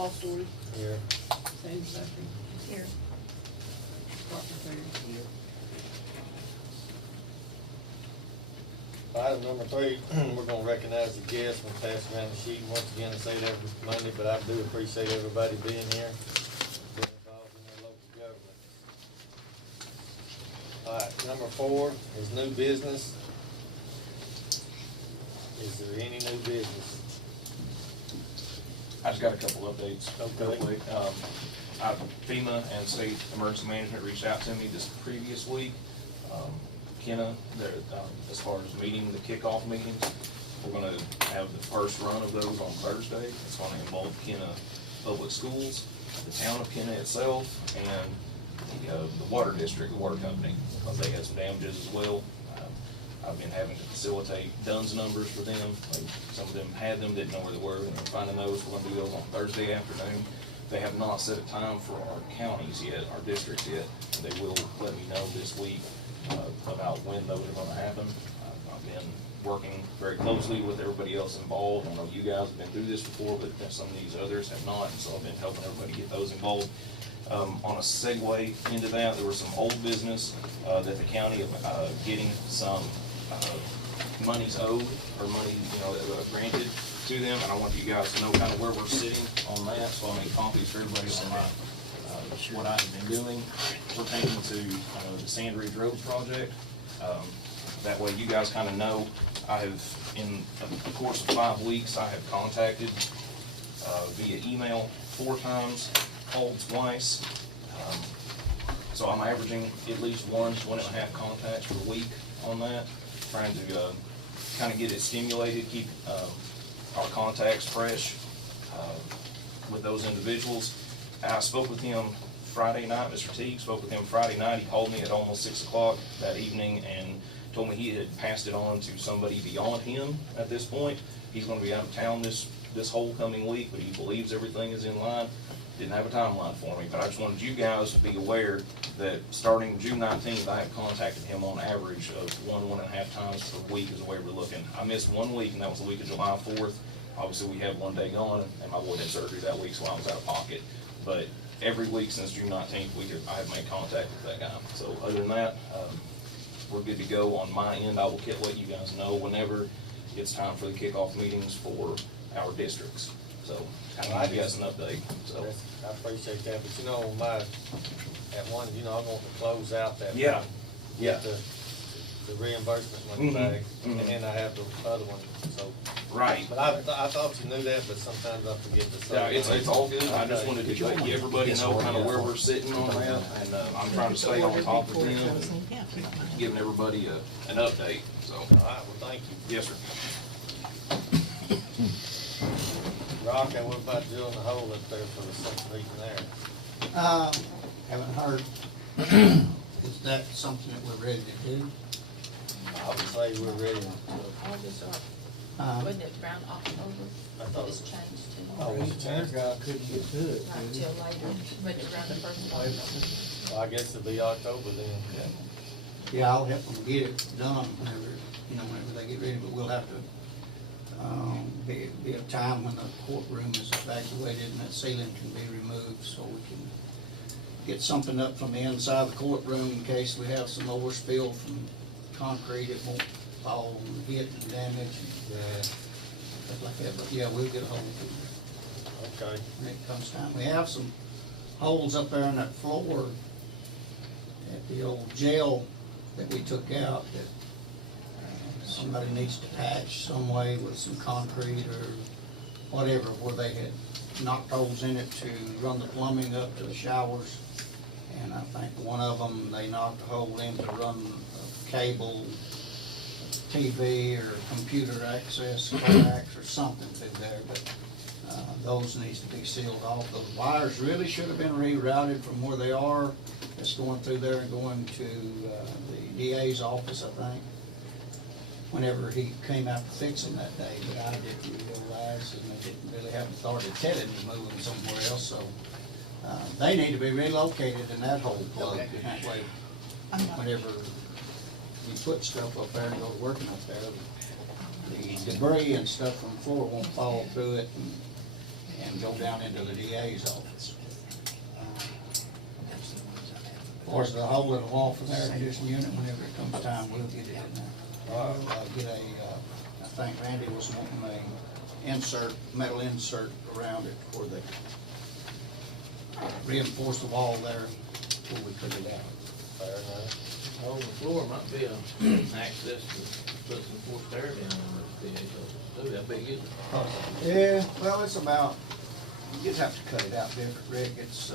Paul Story, Here. Sandy Sucker, Here. Roger Perry. Here. Item number 3, we're gonna recognize the guests and pass around the sheet. Once again, I say it every Monday, but I do appreciate everybody being here, being involved in their local government. All right, number 4 is new business. Is there any new business? I just got a couple updates real Okay. quick. FEMA and State Emergency Management reached out to me this previous week. Kenna, as far as meeting the kickoff meetings, we're gonna have the first run of those on Thursday. It's gonna involve Kenna Public Schools, the town of Kenna itself, and the water district, the water company, because they had some damages as well. I've been having to facilitate DUNS numbers for them. Some of them had them, didn't know where they were, and they're finding those. We're gonna do those on Thursday afternoon. They have not set a time for our counties yet, our districts yet. They will let me know this week about when those are gonna happen. I've been working very closely with everybody else involved. I know you guys have been through this before, but some of these others have not, and so I've been helping everybody get those involved. On a segue into that, there was some old business that the county getting some monies owed, or money, that was granted to them, and I want you guys to know kind of where we're sitting on that, so I made copies for everybody on my, what I've been doing pertaining to the Sand Ridge Road project. That way you guys kind of know. I have, in the course of 5 weeks, I have contacted via email 4 times, called twice. So I'm averaging at least 1.5 contacts per week on that, trying to kind of get it stimulated, keep our contacts fresh with those individuals. I spoke with him Friday night, Mr. Teague spoke with him Friday night. He called me at almost 6 o'clock that evening and told me he had passed it on to somebody beyond him at this point. He's going to be out of town this whole coming week, but he believes everything is in line. Didn't have a timeline for me, but I just wanted you guys to be aware that starting June 19th, I have contacted him on average of 1.5 times per week is the way we're looking. I missed 1 week, and that was the week of July 4th. Obviously, we had 1 day gone, and my boy had surgery that week, so I was out of pocket. But every week since June 19th, I have made contact with that guy. So other than that, we're good to go on my end. I will let you guys know whenever it's time for the kickoff meetings for our districts. So kind of give you guys an update. So I appreciate that, but at one, I want to close out that. Yeah. one, Yeah. get the reimbursement money back, and then I have the other one, so. right. But I thought you knew that, but sometimes I forget to Yeah, say. it's all good. I just Okay. wanted to let everybody know kind of where we're sitting on that, and I'm trying to stay on top of them and giving everybody an update, so. All right, well, thank you. Yes, sir. Rock, what about drilling the hole up there for the central heating there? Haven't heard. Is that something that we're ready to do? I would say we're ready. August or, Um, wasn't it around October? I thought It's it was- changed to, Oh, was it changed? guy couldn't get to it. not till later, but it's around the first of October. Well, I guess it'll be October then. Yeah, I'll help them get it done whenever, whenever they get ready, but we'll have to, be a time when the courtroom is evacuated and that ceiling can be removed so we can get something up from the inside of the courtroom in case we have some overspill from concrete. It won't fall and hit and damage and Yeah, stuff like that, but yeah, we'll get a hold of it okay. when it comes time. We have some holes up there on that floor at the old jail that we took out that somebody needs to patch some way with some concrete or whatever, where they had knocked holes in it to run the plumbing up to the showers. And I think one of them, they knocked a hole in to run a cable, TV or computer access, coax or something through there, but those needs to be sealed off. Those wires really should have been rerouted from where they are. It's going through there and going to the DA's office, I think, whenever he came out to fix them that day, but I didn't realize, and they didn't really have authority to tell him to move them somewhere else, so they need to be relocated in that hole plug, and that way, whenever you put stuff up there and go working up there, the debris and stuff from the floor won't fall through it and go down into the DA's office. Of course, the hole in the wall for their conditioning unit, whenever it comes time, we'll get it in there. All right. Get a, I think Randy was wanting a insert, metal insert around it for the, reinforce the wall there before we put it out. Fair enough. On the floor might be a access to put some forced air down on this DA, so that big is it? Yeah, well, it's about, you just have to cut it out different, Rick. It's,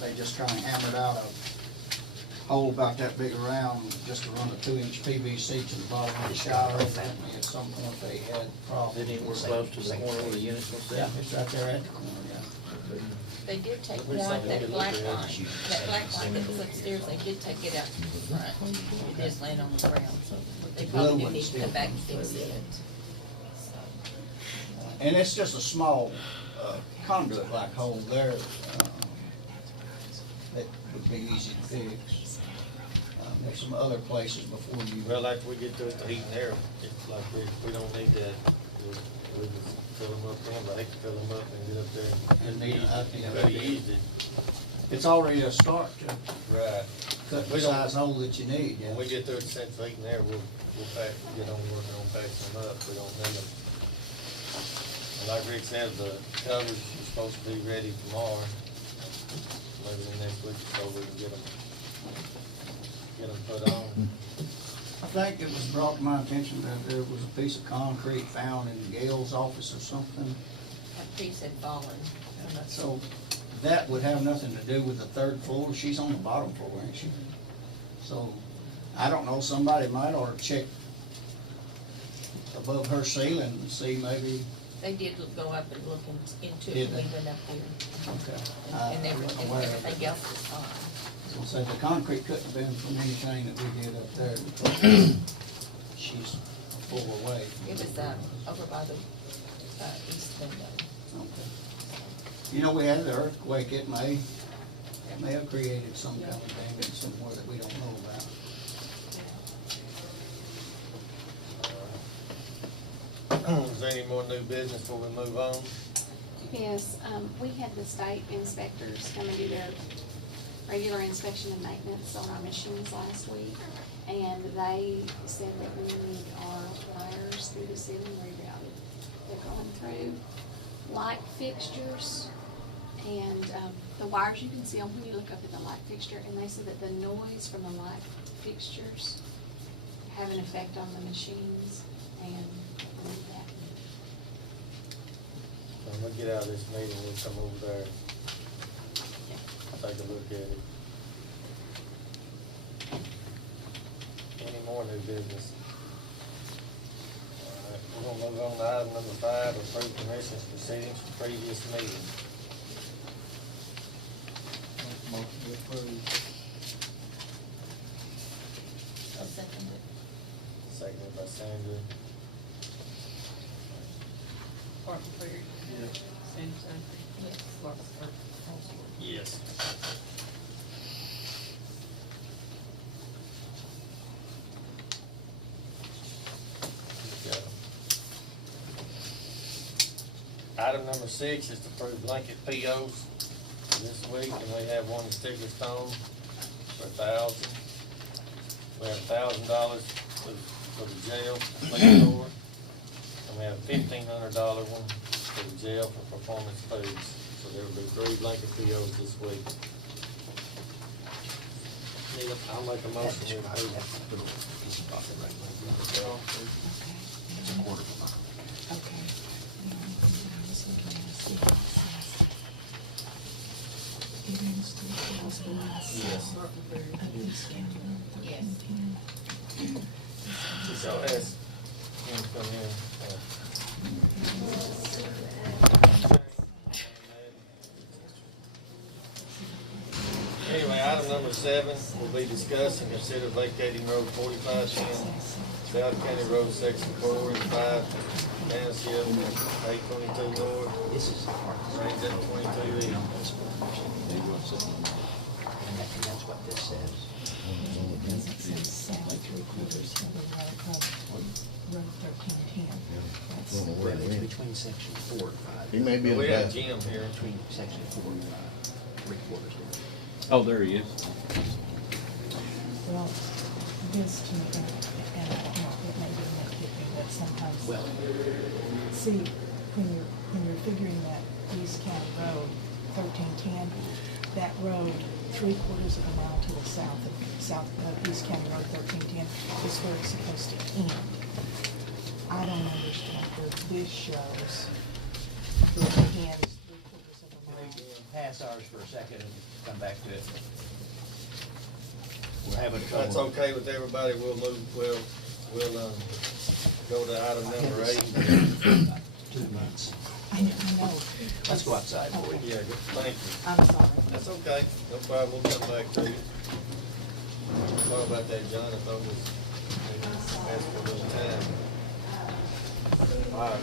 they just kinda hammered out a hole about that big around just to run a 2-inch PVC to the bottom of the shower. Apparently at some point they had problems. Didn't even work close to the corner where the units was Yeah, set? it's right there at the corner, yeah. They did take There's one, something that to look black at. line, that black line that was upstairs, they did take it out to the front. It is laying on the ground, so they blue probably do one's need to still come back and fix blue. it. And it's just a small conduit-like hole there that would be easy to fix. There's some other places before you. Well, after we get through the heat and air, it's like we don't need that. We just fill them up then, but I hate to fill them up and get up there And and then, ease it. Could have eased it. It's already a start to Right. cut the We don't- size hole that you need, yeah. When we get through the central heat and air, we'll get on working on patching them up. We don't need them. And like Rick said, the covers are supposed to be ready tomorrow. Maybe the next week or so we can get them put on. I think it was brought to my attention that there was a piece of concrete found in Gail's office or something. That piece had fallen. So that would have nothing to do with the third floor. She's on the bottom floor, ain't she? So, I don't know, somebody might ought to check above her ceiling and see maybe, They did go up and look into it Did when they? we went up there. okay. And I wasn't aware of it. everything else was fine. So the concrete couldn't have been from anything that we did up there because she's a full away. It was, over by the, east window. Okay. You know, we had an earthquake, it may have created some kind of damage somewhere that we don't know about. Is there any more new business before we move on? Yes, we had the state inspectors come and do their regular inspection and maintenance on our machines last week. And they said that we need our wires through the ceiling rerouted. They're going through light fixtures and, the wires you can see them when you look up at the light fixture. And they said that the noise from the light fixtures have an effect on the machines and we need that. When we get out of this meeting, we'll come over there, take a look at it. Any more new business? All right, we're gonna move on to item number 5, approve commission's proceedings for previous meeting. Motion approved. I'll second it. Seconded by Sandra. Martin Ferry. Same thing. Yes. Martin Ferry. Yes. Item number 6 is to approve blanket POs this week, and we have one in Stigler Stone for $1,000. We have $1,000 for the jail, police door, and we have $1,500 one for the jail for performance foods. So there will be 3 blanket POs this week. I'll make a motion to approve. Yes. Martin Ferry. Yes. So ask him to come in. Anyway, item number 7 will be discussed and consider vacating road 4510, South County Road Section 4 and 5, Township 822 North, range up 22 East. That's what this says. Between section 4 and 5. He may be in We the have back. Jim here. Between section 4 and 3/4 there. Oh, there he is. Well, this to me, and I don't know, it may be nitpicking, but sometimes. Well, See, when you're figuring that East County Road, 1310, that road, 3/4 of a mile to the south of East County Road 1310 is where it's supposed to end. I don't understand where this shows where it ends 3/4 of a mile. pass ours for a second and come back to it. We're having trouble. That's okay with everybody, we'll go to item number 8. 2 months. I know. Let's go outside, boy. Yeah, good, thank you. I'm sorry. That's okay, no problem, we'll come back to you. Sorry about that, John, I thought was, asked for a little time. All right,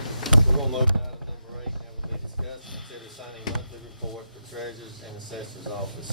we're gonna move to item number 8, that will be discussed, consider signing monthly report for treasurer's and assessor's office.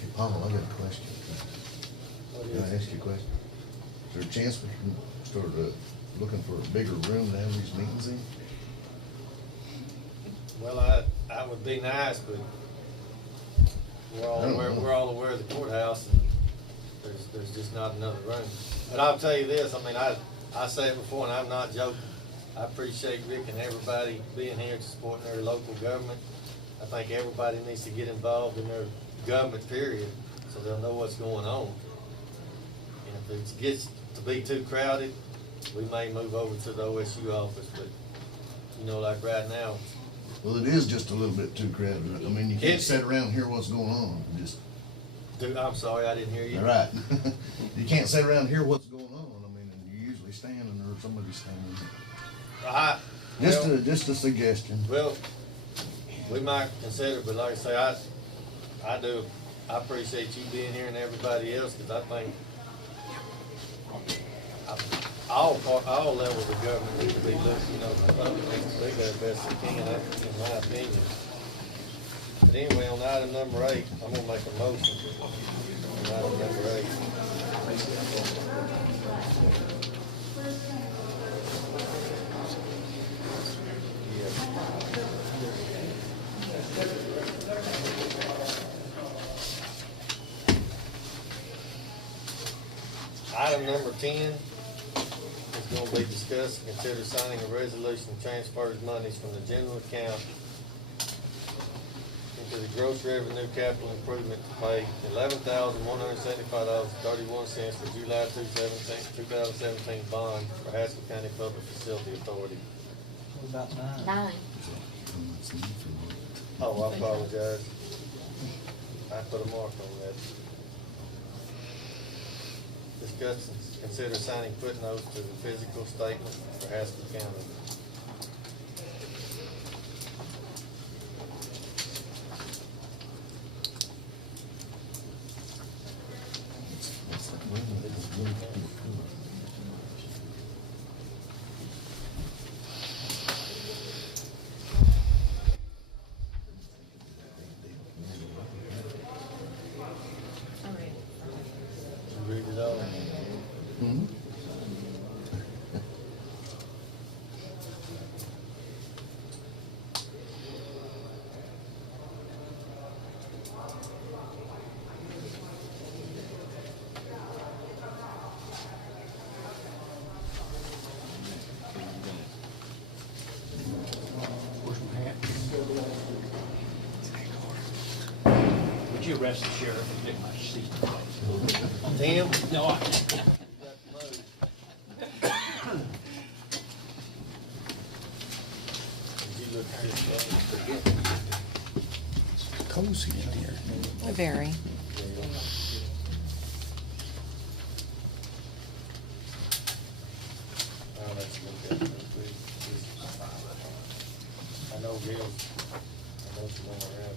Hey, Paul, I got a question. Can I ask you a question? Is there a chance we can start looking for a bigger room to have these meetings in? Well, I would be nice, but we're all I don't aware, know. we're all aware of the courthouse, and there's just not another room. But I'll tell you this, I mean, I say it before, and I'm not joking. I appreciate Rick and everybody being here to supporting their local government. I think everybody needs to get involved in their government, period, so they'll know what's going on. And if it gets to be too crowded, we may move over to the OSU office, but, you know, like right now, Well, it is just a little bit too crowded. I mean, you can't It's- sit around and hear what's going on, just, dude, I'm sorry, I didn't hear you. all right. You can't sit around and hear what's going on, I mean, and you usually standing or somebody's standing. Just a suggestion. Well, we might consider, but like I say, I appreciate you being here and everybody else, cause I think all levels of government need to be looked, you know, the public needs to be there best they can, in my opinion. But anyway, on item number 8, I'm gonna make a motion on item number 8. Item number 10 is gonna be discussed and consider signing a resolution to transfer monies from the general account into the gross revenue capital improvement to pay $11,175.31 for July 2017 bond for Haskell County Public Facility Authority. What about 9? 9. Oh, I apologize. I put a mark on that. Discuss and consider signing footnotes to the physical statement for Haskell County. You read it all? Hmm? Where's my hat? to arrest the sheriff and pick my seat. Tim? No, I, Did you look at this? Cozy in here. Very. Let's look at it real quick. I know Gail, I know she's going around.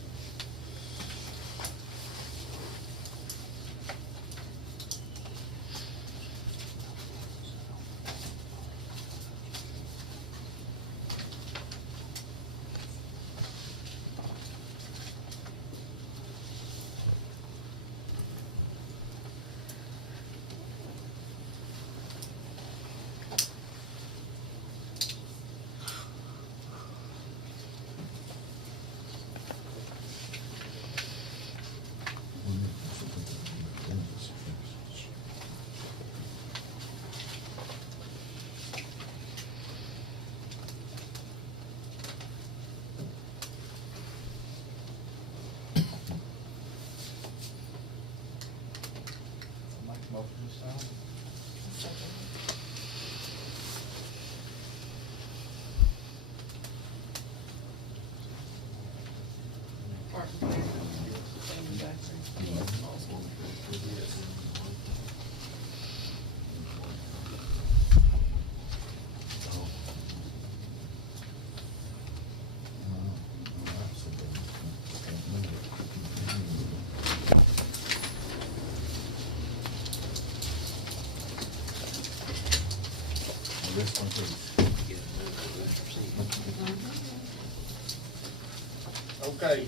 This one, please. Okay,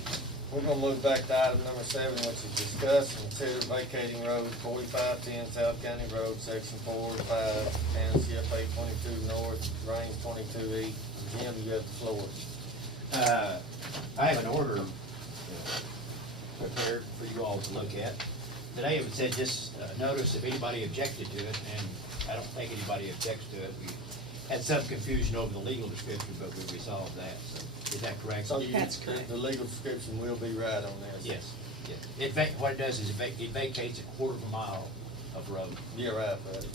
we're gonna move back to item number 7, which is discuss and consider vacating road 4510 South County Road, section 4 to 5, Township 822 North, range 22 East. Jim, you have the floor. I have an order prepared for you all to look at. Today it said just notice if anybody objected to it, and I don't think anybody objects to it. We had some confusion over the legal description, but we resolved that, so is that correct? So you, That's correct. the legal description will be right on this? Yes, yes. What it does is it vacates a quarter of a mile of road. Yeah, right, buddy.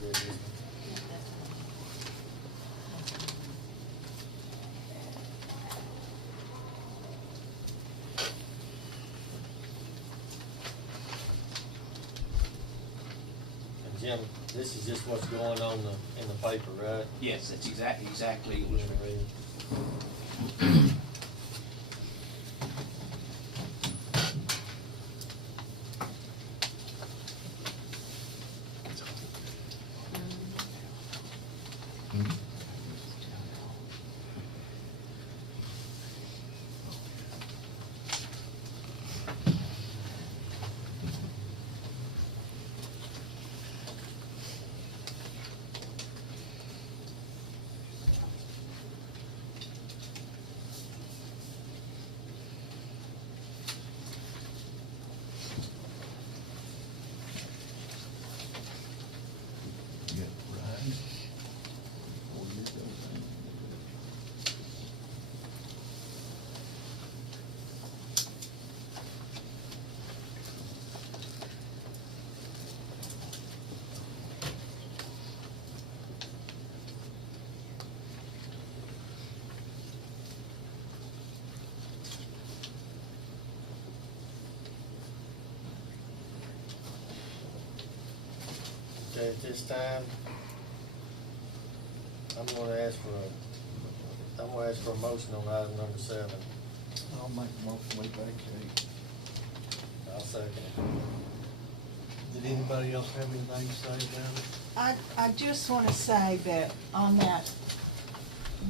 You read this? And Jim, this is just what's going on in the paper, right? Yes, that's exactly. You wanna read it? Yeah, right. Oh, you go. Okay, at this time, I'm gonna ask for a motion on item number 7. I'll make a motion we vacate. I'll second it. Did anybody else have anything to say about it? I just want to say that on that,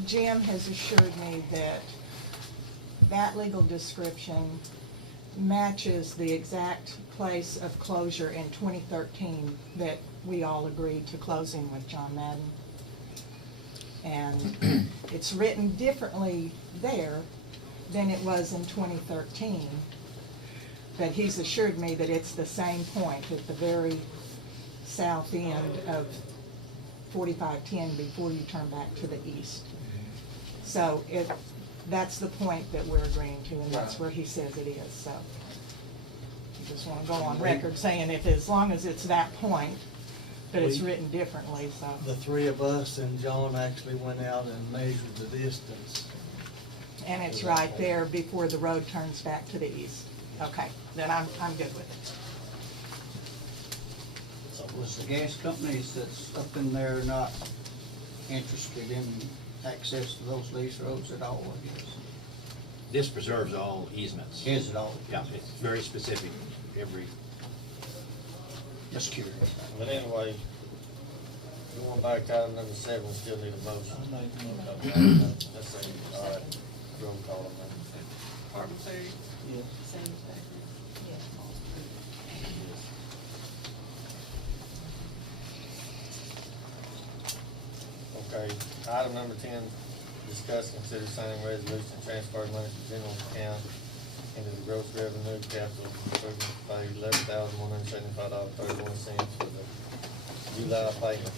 Jim has assured me that that legal description matches the exact place of closure in 2013 that we all agreed to closing with John Madden. And it's written differently there than it was in 2013. But he's assured me that it's the same point at the very south end of 4510 before you turn back to the east. So that's the point that we're agreeing to, and that's where he says it is, so. I just wanna go on record saying if, as long as it's that point, but it's written differently, so. The three of us and John actually went out and measured the distance. And it's right there before the road turns back to the east. Okay, then I'm good with it. Was the gas companies that's up in there not interested in access to those lease roads at all, I guess? This preserves all easements. Is it all? Yeah, it's very specific, every, Just curious. But anyway, going back to item number 7, we still need a motion. Let's see, all right, roll call on that. Martin Terry, Yeah. Sam Zachary. Okay, item number 10, discuss, consider signing resolution, transfer money from general account into the gross revenue capital improvement phase, $11,175.31 for the July payment.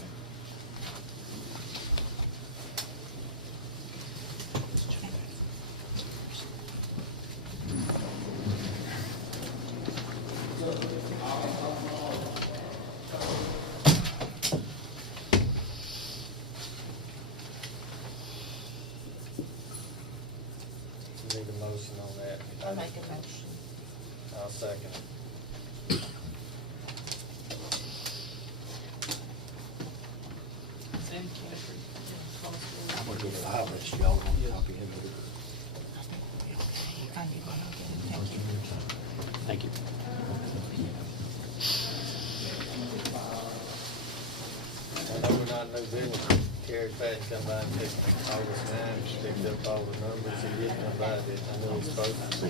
Need a motion on that. I'll make a motion. I'll second it. Sam Zachary. I'm gonna go to the highway, y'all want a copy of it? I need one, okay, thank you. Thank you. I know we're not in no business. Kerry Patton come by and picked August 9, picked up all the numbers. He did come by, I know he's supposed to.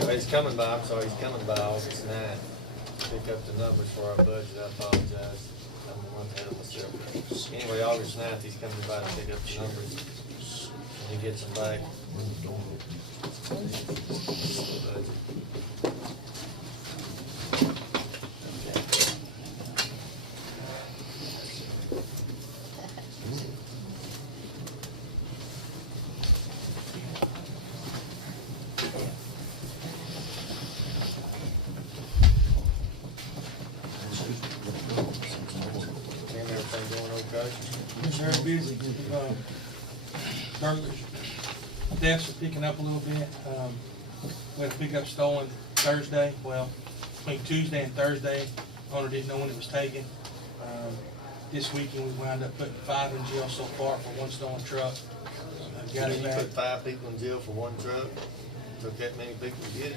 Well, he's coming by, I'm sorry, he's coming by August 9, pick up the numbers for our budget. I apologize. I'm a month ahead of myself. Anyway, August 9th, he's coming by to pick up the numbers. And he gets them back. Budget. And everything going okay? It's very busy. Burglars, thefts are picking up a little bit. We had a pickup stolen Thursday, well, between Tuesday and Thursday. Owner didn't know when it was taken. This weekend, we wound up putting 5 in jail so far for one stolen truck. Got it You back. put 5 people in jail for one truck? Took that many people to get it?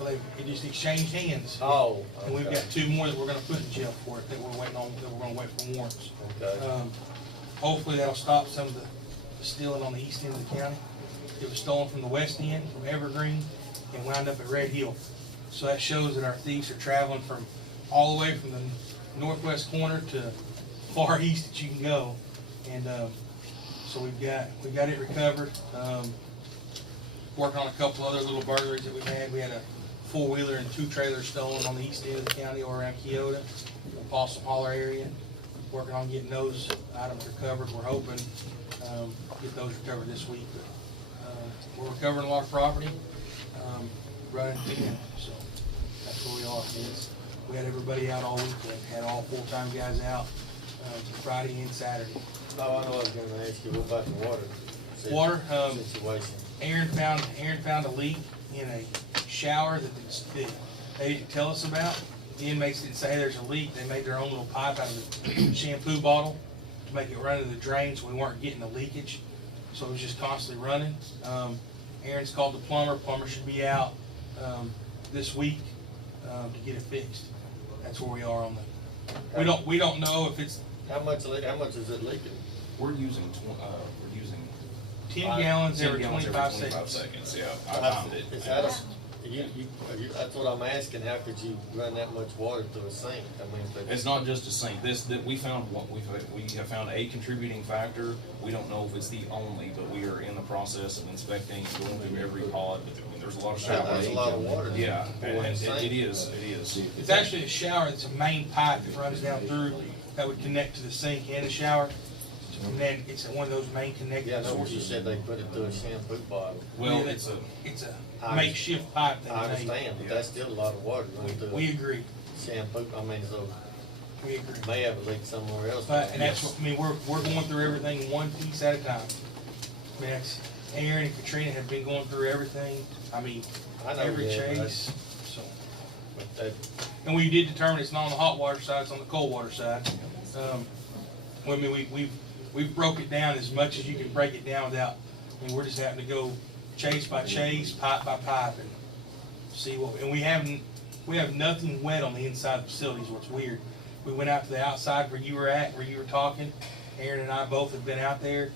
Well, it just exchanged hands. Oh, And we've okay. got 2 more that we're gonna put in jail for it, that we're waiting on, that we're gonna wait for warrants. Okay. Hopefully that'll stop some of the stealing on the east end of the county. It was stolen from the west end, from Evergreen, and wound up at Red Hill. So that shows that our thieves are traveling from all the way from the northwest corner to far east that you can go. And, so we got it recovered. Working on a couple other little burglaries that we had. We had a 4-wheeler and 2 trailers stolen on the east end of the county or around Keota, the Possum Holler area. Working on getting those items recovered. We're hoping, get those recovered this week. But, we're recovering a lot of property, running thin, so that's where we are. We had everybody out all weekend, had all full-time guys out, Friday and Saturday. No, I know I was gonna ask you, what about the water? Water, Situation. Aaron found a leak in a shower that they didn't tell us about. The inmates didn't say there's a leak. They made their own little pipe out of the shampoo bottle to make it run into the drain, so we weren't getting the leakage. So it was just constantly running. Aaron's called the plumber. Plumber should be out this week to get it fixed. That's where we are on the. We don't know if it's How much is it leaking? We're using 10 gallons 10 every gallons 25 25 seconds. seconds, yeah. I found it. Is that that's what I'm asking, how could you run that much water through a sink? I mean, if It's not just a sink. We have found a contributing factor. We don't know if it's the only, but we are in the process of inspecting, going through every pod. There's a lot of showers. That's a lot of water. Yeah, For and one it sink. is. It's actually a shower. It's a main pipe that runs down through that would connect to the sink and the shower. and then it's one of those main connecting Yeah, I know what you sources. said, they put it through a shampoo bottle. Well, Yeah, it's a, It's I a makeshift pipe that I they made. understand, but that's still a lot of water going through We a agree, shampoo, I mean, so we agree. may have a leak somewhere else. But, and that's what, I mean, we're going through everything one piece at a time. I mean, that's, Aaron and Katrina have been going through everything, I mean, I know every that, but chase, so. But that, And we did determine it's not on the hot water side, it's on the cold water side. I mean, we've broke it down as much as you can break it down without, I mean, we're just having to go chase by chase, pipe by pipe, and see what, and we have nothing wet on the inside of the facilities, what's weird. We went out to the outside where you were at, where you were talking, Aaron and I both have been out there.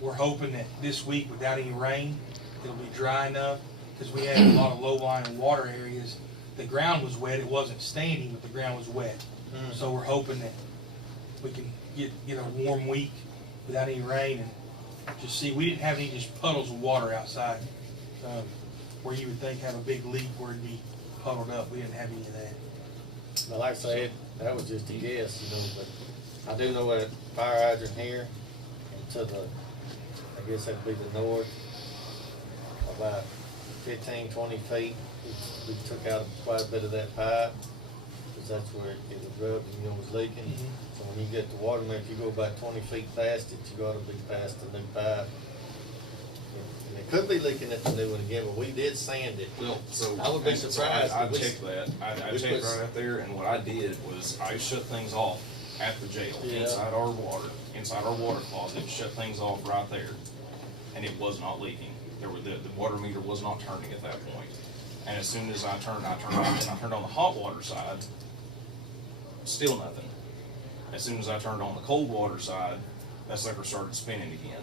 We're hoping that this week, without any rain, it'll be dry enough, because we had a lot of low-lying water areas. The ground was wet, it wasn't standing, but the ground was wet. So we're hoping that we can get a warm week without any rain and just see, we didn't have any just puddles of water outside, where you would think have a big leak where it'd be puddled up. We didn't have any of that. but like I said, that was just a guess, you know, but I do know that fire hydrant here, and to the, I guess that'd be the north, about 15, 20 feet, we took out quite a bit of that pipe, because that's where it was rubbed and, you know, was leaking. So when you get the water main, if you go about 20 feet past it, you gotta be past the new pipe. And it could be leaking at the new one again, but we did sand it. well, so. I would be so surprised I if we- checked that, I we checked put- right out there, and what I did was I shut things off at the jail, Yeah. inside our water closet, shut things off right there, and it was not leaking. The water meter was not turning at that point. And as soon as I turned on the hot water side, still nothing. As soon as I turned on the cold water side, that sucker started spinning again.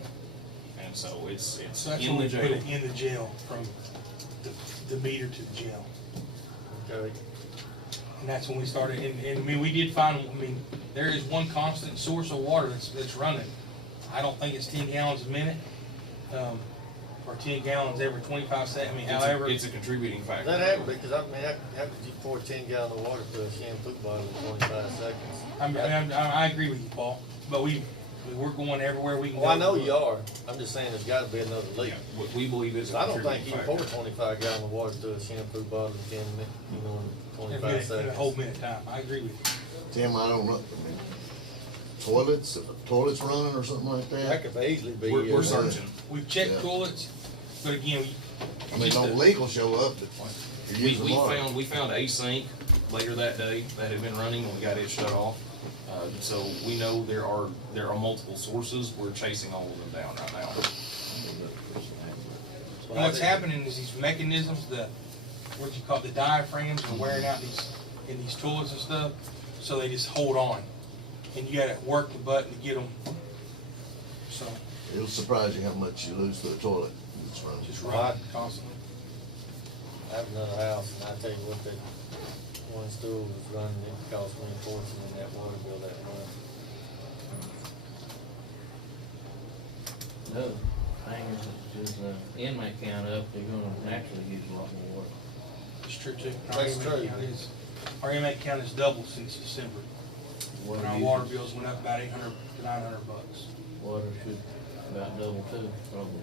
And so it's So that's in when the we put jail. it in the jail, from the meter to the jail. Okay. And that's when we started, and I mean, we did find, I mean, there is one constant source of water that's running. I don't think it's 10 gallons a minute, or 10 gallons every 25 seconds, I mean, however. It's a contributing factor. That happened, because I mean, how could you pour 10 gallons of water through a shampoo bottle in 25 seconds? I agree with you, Paul, but we're going everywhere we can go. Well, I know you are, I'm just saying there's gotta be another leak. Yeah, we believe it's a I don't think contributing you can factor. pour 25 gallons of water through a shampoo bottle in 10 minutes, you know, in In a 25 minute, in a seconds. whole minute time, I agree with you. Tim, I don't know, I mean, toilets running or something like That that? could easily be. We're searching. We've checked Yeah. toilets, but again, I mean, no leak will show up, but you're using water. We found a sink later that day that had been running, and we got it shut off. So we know there are multiple sources. We're chasing all of them down right now. and what's happening is these mechanisms, what you call the diaphragms, are wearing out in these toilets and stuff, so they just hold on. And you gotta work the button to get them, so, It'll surprise you how much you lose for the toilet that's running. just Right. run constantly. I have another house, and I tell you what, that one stool was running, it cost me a fortune in that water bill that month. No, thing is inmate count up, they're gonna naturally use a lot more water. It's true too. That's true. Our inmate count has doubled since December. And our water bills went up about 800 to 900 bucks. Water should about double too, probably.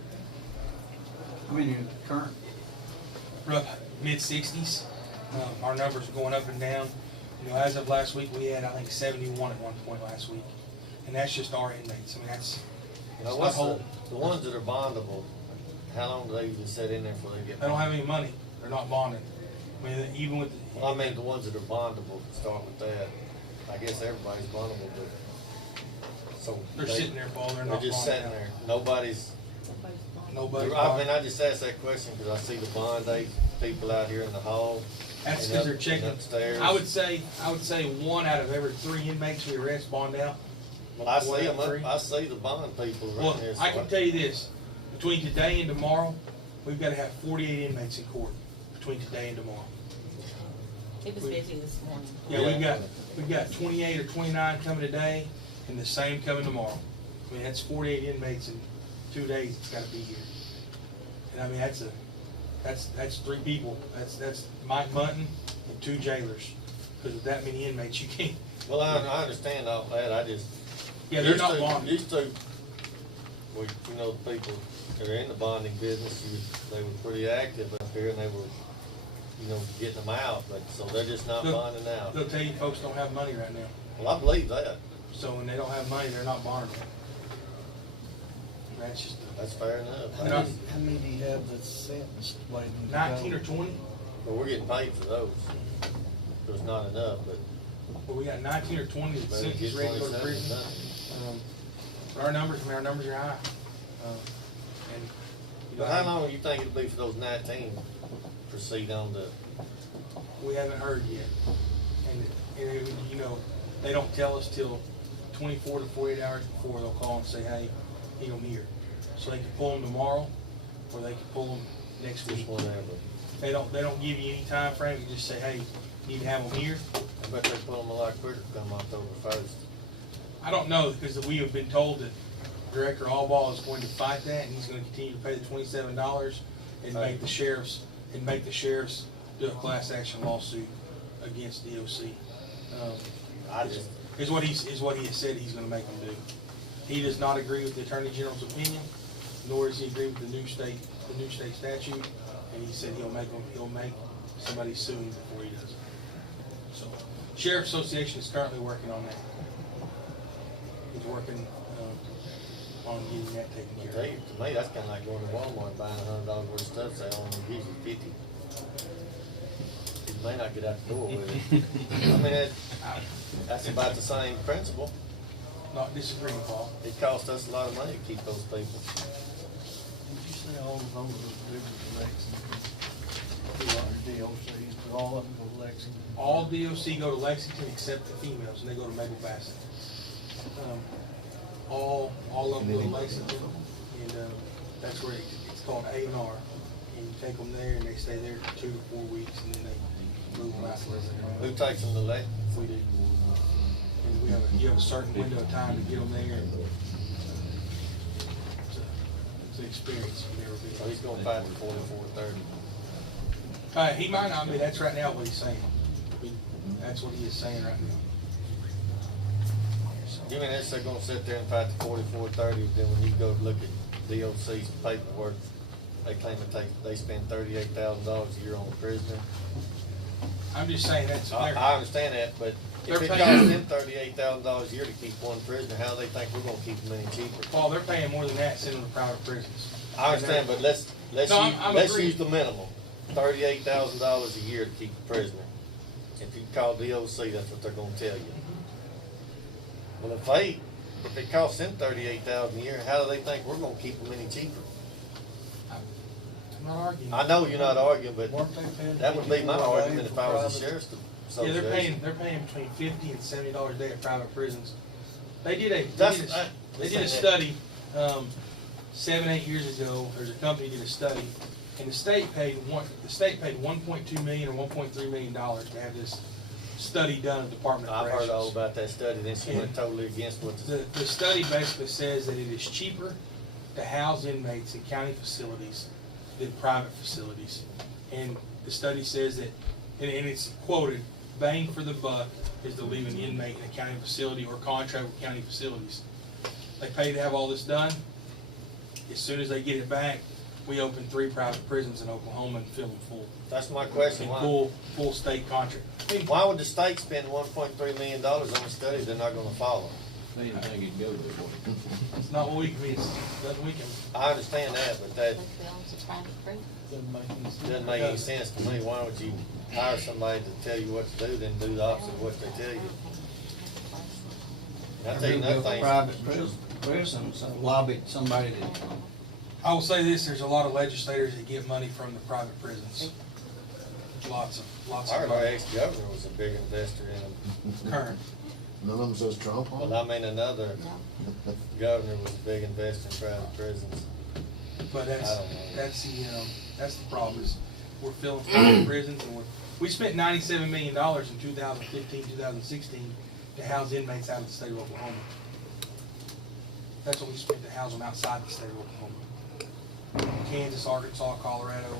I mean, your current, We're up mid-60s. Our numbers are going up and down. You know, as of last week, we had, I think, 71 at one point last week. And that's just our inmates. I mean, that's, Now, it's what's not whole. the ones that are bondable, how long do they usually sit in there before they get? They don't have any money. They're not bonded. I mean, even with, Well, I mean, the ones that are bondable, start with that. I guess everybody's bondable, but, so. they're sitting there, Paul, they're not They're just bonded sitting out. there, nobody's, Nobody's I mean, bonded. I just asked that question because I see the bond aid people out here in the hall. That's and because up- they're and checking. Upstairs. I would say 1 out of every 3 inmates we arrest bond out. Well, I see one them, out of three. I see the bond people Well, right there. so I can tell you this, between today and tomorrow, we've gotta have 48 inmates in court, between today and tomorrow. It was busy this morning. Yeah, we've got 28 or 29 coming today, and the same coming tomorrow. I mean, that's 48 inmates in 2 days, it's gotta be here. And I mean, that's 3 people, that's Mike Bunton and 2 jailers, because with that many inmates, you can't. Well, I understand all that, I just, Yeah, they're not bonded. Used to, well, you know, people that are in the bonding business, they were pretty active up here and they were, you know, getting them out, but, so they're just not They'll- bonding out. They'll tell you folks don't have money right now, Well, I believe that. so when they don't have money, they're not bonding. That's just, That's fair enough. How many do you have that's sentenced waiting to go? 19 or 20, But we're getting paid for those. There's not enough, but well, we got 19 or 20 that's better sentenced, get ready to go to 27 prison. done. But our numbers are high. And, you know, But how long do you think it'll be for those 19 to proceed on to? we haven't heard yet. And, you know, they don't tell us till 24 to 48 hours before they'll call and say, hey, need them here. So they can pull them tomorrow, or they can pull them next week. Just whenever. They don't give you any time frame. You just say, hey, you need to have them here. I bet they put them a lot quicker come October 1st. I don't know, because we have been told that Director Allball is going to fight that, and he's going to continue to pay the $27 and make the sheriffs do a class action lawsuit against DOC. Is what he has said he's going to make them do. He does not agree with the Attorney General's opinion, nor does he agree with the new state statute, and he said he'll make somebody sue him before he does it. So, Sheriff's Association is currently working on that. He's working on getting that taken care To me, that's kinda like going to Walmart and buying $100 worth of stuff, say, only gives you 50. You may not get out the door with it. I mean, that's about the same principle. of. Not disagreeing, Paul. It costs us a lot of money to keep those people. Did you say all of those are delivered to Lexington? DOCs, but all of them go to Lexington? All DOC go to Lexington except the females, and they go to Maple Bassett. All of them go to Lexington, and that's where it's called A&R. And you take them there, and they stay there for 2 to 4 weeks, and then they move them out to Lexington. Who takes them to let? We do. And you have a certain window of time to get them there, and it's an experience you've never been. So he's gonna fight the 4430. He might not be, that's right now what he's saying. That's what he is saying right now. You mean they're gonna sit there and fight the 4430, then when you go look at DOC's paperwork, they claim they spend $38,000 a year on a prisoner? I'm just saying that's. I understand that, but if They're it paying- costs them $38,000 a year to keep one prisoner, how do they think we're gonna keep them any cheaper? Paul, they're paying more than that sending them to private prisons. I understand, but let's No, I'm agreeing. use the minimum, $38,000 a year to keep a prisoner. If you call DOC, that's what they're gonna tell you. Well, if it costs them $38,000 a year, how do they think we're gonna keep them any cheaper? I'm not arguing. I know you're not arguing, but Weren't they paying that would be my $54 argument if I was a for sheriff's Yeah, association. they're paying between $50 and $70 a day at private prisons. They did a That's- study, 7-8 years ago. There's a company did a study, and the state paid $1.2 million or $1.3 million to have this study done at the Department of I've Corrections. heard all about that study, then she went totally against what The study basically says that it is cheaper to house inmates in county facilities than private facilities. And the study says that, and it's quoted, bang for the buck is to leave an inmate in a county facility or contract with county facilities. They pay to have all this done. As soon as they get it back, we open 3 private prisons in Oklahoma and fill them full. That's my question. And Why? full state contract. I mean, Why would the state spend $1.3 million on a study they're not gonna follow? They didn't think it'd go there. it's not what we can, it's nothing we can. I understand that, but that Doesn't make any sense. doesn't make any sense to me. Why would you hire somebody to tell you what to do, then do the opposite of what they tell you? And I tell you another thing. Private prisons lobbied somebody to, I will say this, there's a lot of legislators that get money from the private prisons. Lots I of heard our money. ex-governor was a big investor in them. Current. None of them says Trump on Well, I mean, another governor was a big investor in private prisons. But I don't know. that's the problem is we're filling private prisons and we spent $97 million in 2015, 2016 to house inmates out of the state of Oklahoma. That's what we spent to house them outside the state of Oklahoma. Kansas, Arkansas, Colorado,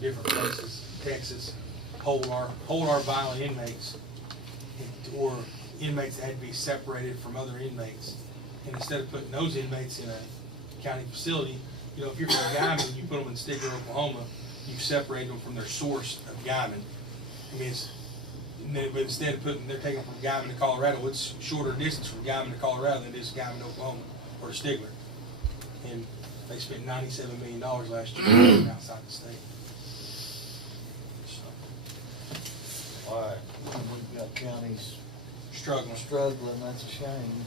different places, Texas, hold our violent inmates or inmates that had to be separated from other inmates And instead of putting those inmates in a county facility, you know, if you're from Guymon, you put them in Stigler, Oklahoma, you separate them from their source of Guymon. I mean, but instead of they're taking them from Guymon to Colorado, it's shorter distance from Guymon to Colorado than it is Guymon, Oklahoma, or Stigler. And they spent $97 million last year outside the state. So, All right. And we've got counties struggling. struggling, that's a shame.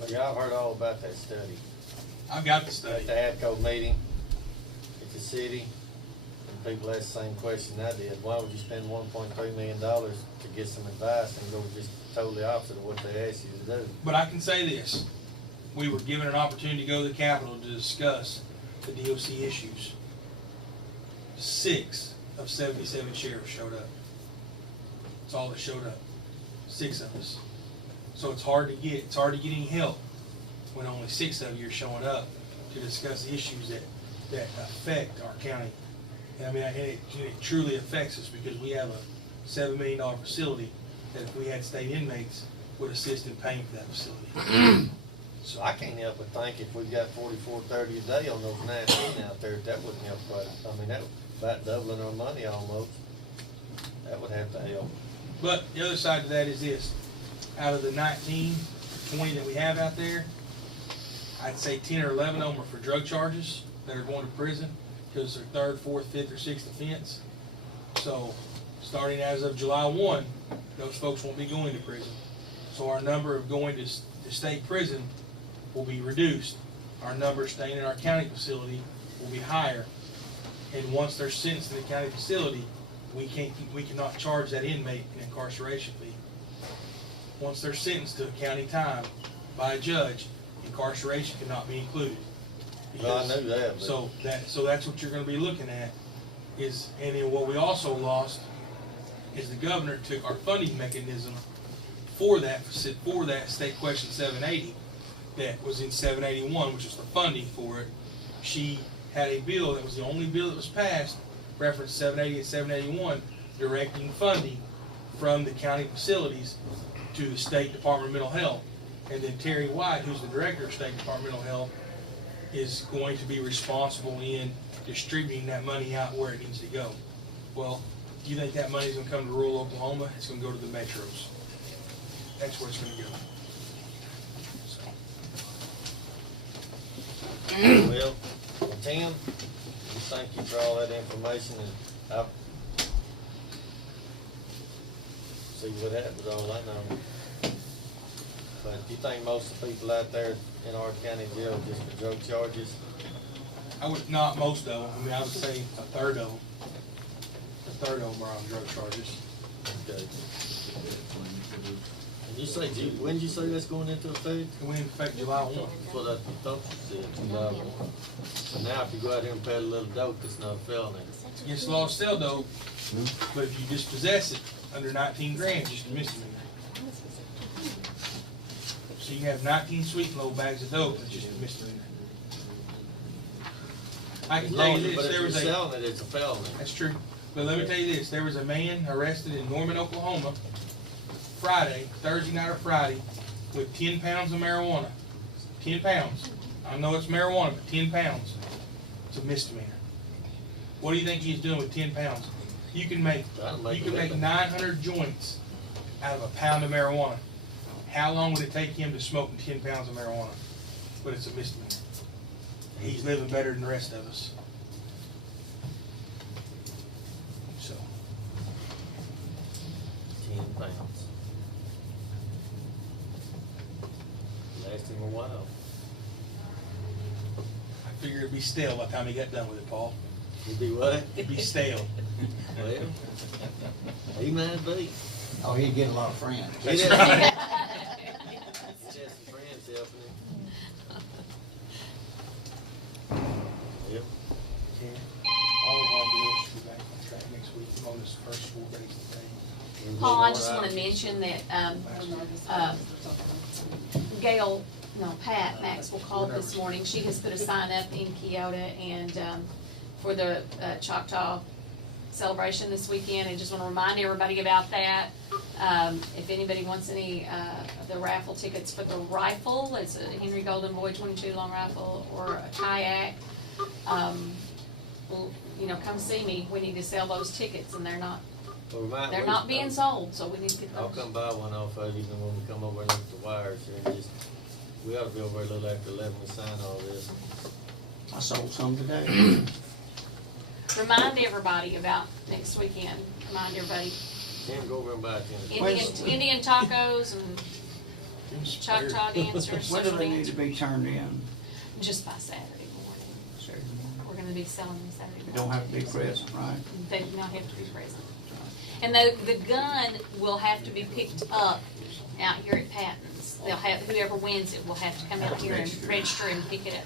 Well, y'all heard all about that study. I've got the study. At the ADCO meeting, at the city, and people asked the same question I did. Why would you spend $1.3 million to get some advice and go just totally opposite of what they asked you to do? But I can say this, we were given an opportunity to go to the Capitol to discuss the DOC issues. 6 of 77 sheriffs showed up. That's all that showed up. 6 of us. So it's hard to get any help when only 6 of you are showing up to discuss issues that affect our county. And I mean, it truly affects us because we have a $7 million facility that if we had state inmates would assist in paying for that facility. So I can't help but think if we've got 44.30 a day on those 19 out there, that wouldn't help quite. I mean, that would about doubling our money almost. That would have to help. But the other side to that is this. Out of the 19, 20 that we have out there, I'd say 10 or 11 of them are for drug charges that are going to prison because they're third, fourth, fifth, or sixth offense. So starting as of July 1, those folks won't be going to prison. So our number of going to state prison will be reduced. Our number staying in our county facility will be higher. And once they're sentenced in the county facility, we cannot charge that inmate an incarceration fee. Once they're sentenced to a county time by a judge, incarceration cannot be included. Well, I knew that. So that's what you're going to be looking at. And then what we also lost is the governor took our funding mechanism for that state question 780 that was in 781, which is the funding for it. She had a bill that was the only bill that was passed, referenced 780 and 781, directing funding from the county facilities to the State Department of Mental Health. And then Terry White, who's the director of State Department of Mental Health, is going to be responsible in distributing that money out where it needs to go. Well, do you think that money is going to come to rural Oklahoma? It's going to go to the metros. That's where it's going to go. Well, Tim, thank you for all that information, and I'll see what happens, all I know. But do you think most of the people out there in our county jail just for drug charges? I would, not most of them. I mean, I would say a third of them. A third of them are on drug charges. Okay. And you say, when did you say that's going into effect? It went into effect July 1. That's what I thought you said, July 1. So now if you go out here and peddle a little dope, it's not a felony. Against the law to sell dope, but if you dispossess it under 19 grams, it's a misdemeanor. So you can have 19 sweet and low bags of dope, it's just a misdemeanor. I can tell you this, there was But if you're selling it, it's a felony. That's true. But let me tell you this, there was a man arrested in Norman, Oklahoma, Thursday night or Friday, with 10 pounds of marijuana. 10 pounds. I know it's marijuana, but 10 pounds. It's a misdemeanor. What do you think he's doing with 10 pounds? You can make 900 joints out of a pound of marijuana. How long would it take him to smoke 10 pounds of marijuana? But it's a misdemeanor. He's living better than the rest of us. So. 10 pounds. Last him a while. I figured it'd be stale by the time he got done with it, Paul. It'd be what? It'd be stale. Well, he might be. Oh, he'd get a lot of friends. That's He right. has some friends helping him. Yep. All of our bills should be back on track next week. I'm on this first 4 days today. Paul, I just want to mention that Pat Maxwell called this morning. She has put a sign up in Keota and for the Choctaw celebration this weekend, and just wanna remind everybody about that. If anybody wants any, of the raffle tickets for the rifle, it's a Henry Golden Boy 22 long rifle or a kayak, well, you know, come see me. We need to sell those tickets, and they're not being sold, so we need to get those. I'll come buy one off of you, and when we come over and look at the wires here, and just, we ought to be over a little after 11 to sign all this. I sold some today. Remind everybody about next weekend. Remind everybody. Tim, go over and buy 10. Indian tacos and Choctaw dancers, When do social they need to dancers. be turned in? Just by Saturday morning. Saturday morning. We're gonna be selling them Saturday morning. They don't have to be present, right? They do not have to be present. And the gun will have to be picked up out here at Patton's. They'll have, whoever wins it will have to come out here and register and pick it up.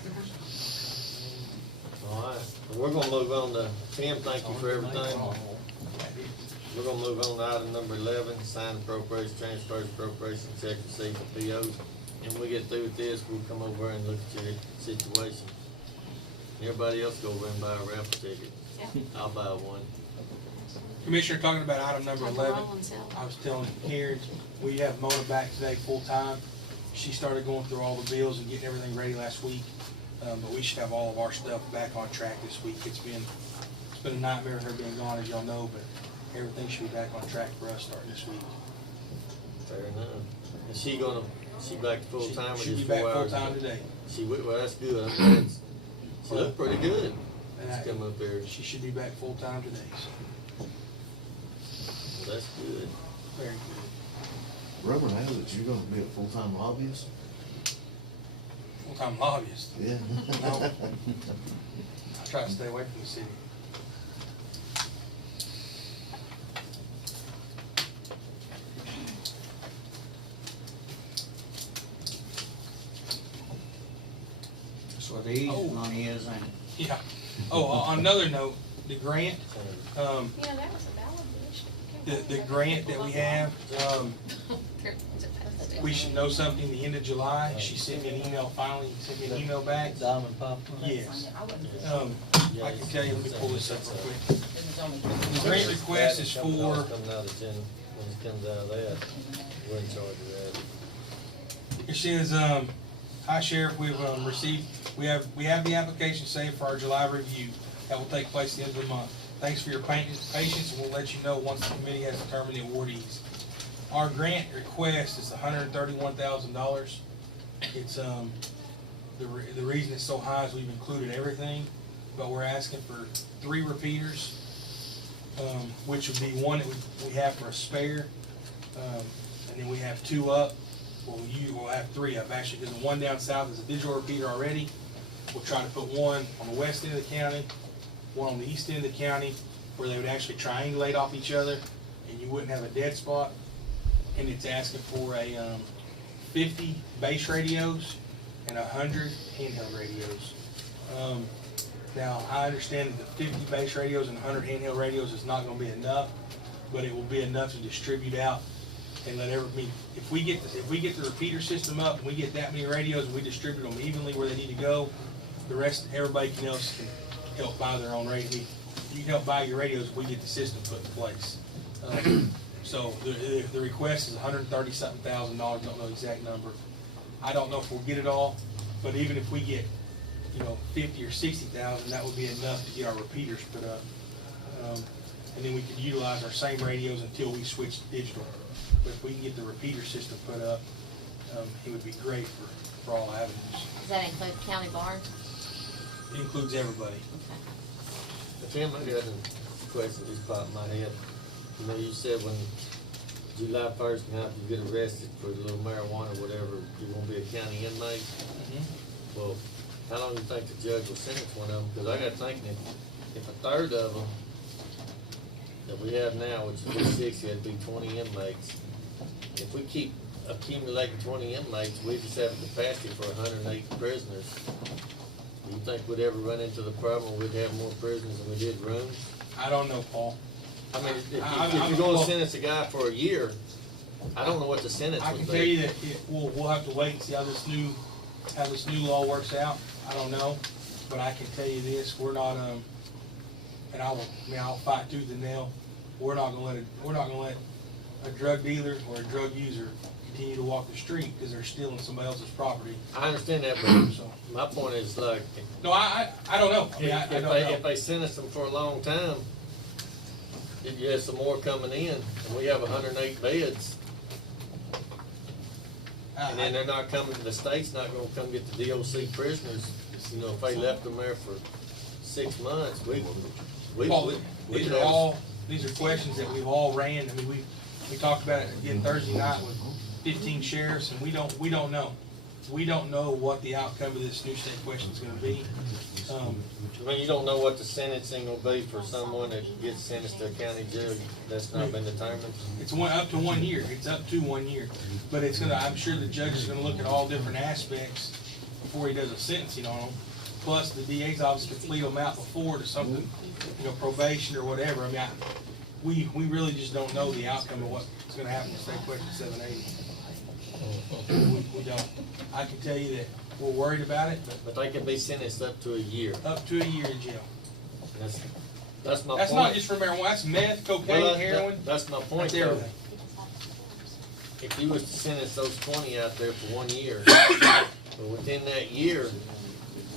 All right, we're gonna move on to, Tim, thank you for everything. We're gonna move on to item number 11, sign appropriation, transfers, appropriation, check receipts, and POs. And when we get through with this, we'll come over and look at your situation. Everybody else go over and buy a raffle ticket. Yeah. I'll buy one. Commissioner, talking about item number Like 11, Rollins Hill. I was telling Karen, we have Mona back today full-time. She started going through all the bills and getting everything ready last week, but we should have all of our stuff back on track this week. It's been a nightmare her being gone, as y'all know, but everything should be back on track for us starting this week. Fair enough. Is she back to full-time or She'll just be 4 back hours? full-time today. Well, that's good. I'm glad. She looked pretty good. And She's come up there. She should be back full-time today, so Well, that's good. very good. Rumor now that you're gonna be a full-time lobbyist? Full-time lobbyist. Yeah. No. I try to stay away from the city. That's what the easy money is, ain't it? Yeah. Oh, on another note, the grant, You know, that was a valid wish. the grant that we have, we should know something the end of July. She sent me an email, finally sent me an email back. Diamond popcorn? Yes. I can tell you, let me pull this up real quick. The grant request is Coming for, out of gen, when it comes out of that, we're in charge of that. it says, hi Sheriff, we've received, we have the application saved for our July review that will take place at the end of the month. Thanks for your patience, and we'll let you know once the committee has determined the awardees. Our grant request is $131,000. It's, the reason it's so high is we've included everything, but we're asking for 3 repeaters, which would be one that we have for a spare, and then we have 2 up. We'll have 3 up actually, because the one down south is a digital repeater already. We'll try to put one on the west end of the county, one on the east end of the county, where they would actually triangulate off each other, and you wouldn't have a dead spot. And it's asking for a 50 base radios and 100 handheld radios. Now, I understand that the 50 base radios and 100 handheld radios is not going to be enough, but it will be enough to distribute out and let everybody. If we get the repeater system up and we get that many radios and we distribute them evenly where they need to go, the rest everybody else can help buy their own radio. You can help buy your radios if we get the system put in place. So the request is $130-something thousand. Don't know the exact number. I don't know if we'll get it all, but even if we get, 50 or 60,000, that would be enough to get our repeaters put up. And then we could utilize our same radios until we switch to digital. But if we can get the repeater system put up, it would be great for all avenues. Does that include county barns? It includes everybody. Tim, I got a question just popped in my head. You said when July 1st, now if you get arrested for a little marijuana or whatever, you're gonna be a county inmate. Well, how long do you think the judge will sentence one of them? Because I got thinking if a third of them that we have now, which is 60, that'd be 20 inmates. If we keep accumulating 20 inmates, we just have a capacity for 108 prisoners. Do you think we'd ever run into the problem where we'd have more prisoners than we did rooms? I don't know, Paul. I mean, if you're gonna sentence a guy for a year, I don't know what the sentence I would can be. tell you that we'll have to wait and see how this new law works out. I don't know, but I can tell you this: we're not and I'll fight tooth and nail. We're not gonna let a drug dealer or a drug user continue to walk the street because they're stealing somebody else's property. I understand that, but So, my point is like, no, I don't know. I mean, I don't know. if they sentence them for a long time, if you have some more coming in, and we have 108 beds, and then they're not coming, the state's not gonna come get the DOC prisoners, you know, if they left them there for 6 months, Paul, these are questions that we've all ran. I mean, we talked about it again Thursday night with 15 sheriffs, and we don't know. We don't know what the outcome of this new state question is gonna be. I mean, you don't know what the sentencing will be for someone that gets sentenced to a county jail, that's not been determined. It's up to 1 year. It's up to 1 year. But I'm sure the judge is gonna look at all different aspects before he does a sentencing on them. Plus, the DA's office could plead them out before to something, probation or whatever. I mean, we really just don't know the outcome of what's gonna happen with state question 780. We don't. I can tell you that we're worried about it, But they can be sentenced up to a year. up to a year in jail. That's my point. That's not just for marijuana, that's meth, cocaine, Well, heroin, that's my point, that's though. everything. If you was to sentence those 20 out there for 1 year, but within that year,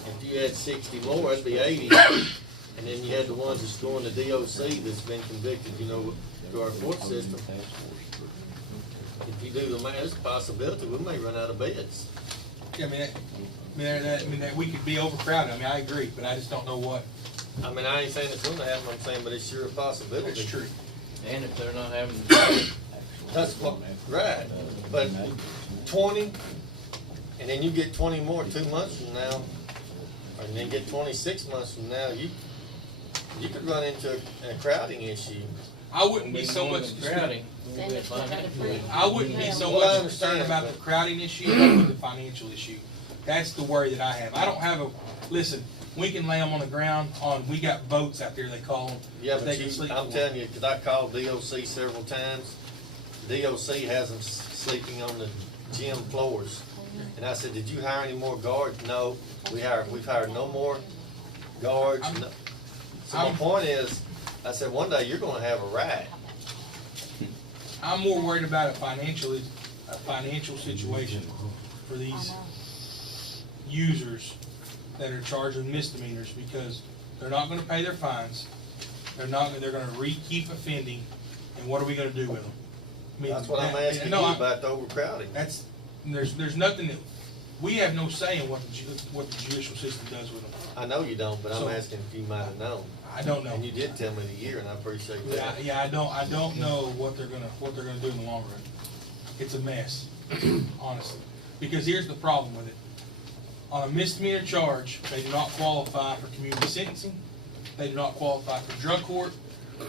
if you had 60 more, that'd be 80. And then you had the ones that's going to DOC that's been convicted, through our court system. If you do the math, there's a possibility we may run out of beds. Yeah, I mean, that we could be overcrowded. I mean, I agree, but I just don't know what. I mean, I ain't saying it's gonna happen, I'm saying, but it's sure a possibility. It's true. And if they're not having. That's what, right, but 20, and then you get 20 more 2 months from now, and then get 26 months from now, you could run into a crowding issue. I wouldn't be so much Crowding. I wouldn't be so Well, I much understand, concerned about but- the crowding issue than the financial issue. That's the worry that I have. I don't have listen, we can lay them on the ground we got boats out there, they call them. Yeah, that but they can sleep I'm on. telling you, 'cause I called DOC several times, DOC has them sleeping on the gym floors. And I said, did you hire any more guards? No, we've hired no more guards. So my point is, I said, one day you're gonna have a riot. I'm more worried about a financial situation for these users that are charged with misdemeanors because they're not gonna pay their fines. They're gonna keep offending, and what are we gonna do with them? I mean, That's what I'm asking you about the overcrowding. There's nothing that, we have no say in what the judicial system does with them. I know you don't, but I'm So- asking if you might have known. I don't know. And you did tell me the year, and I appreciate that. Yeah, I don't know what they're gonna do in the long run. It's a mess, honestly. Because here's the problem with it. On a misdemeanor charge, they do not qualify for community sentencing. They do not qualify for drug court.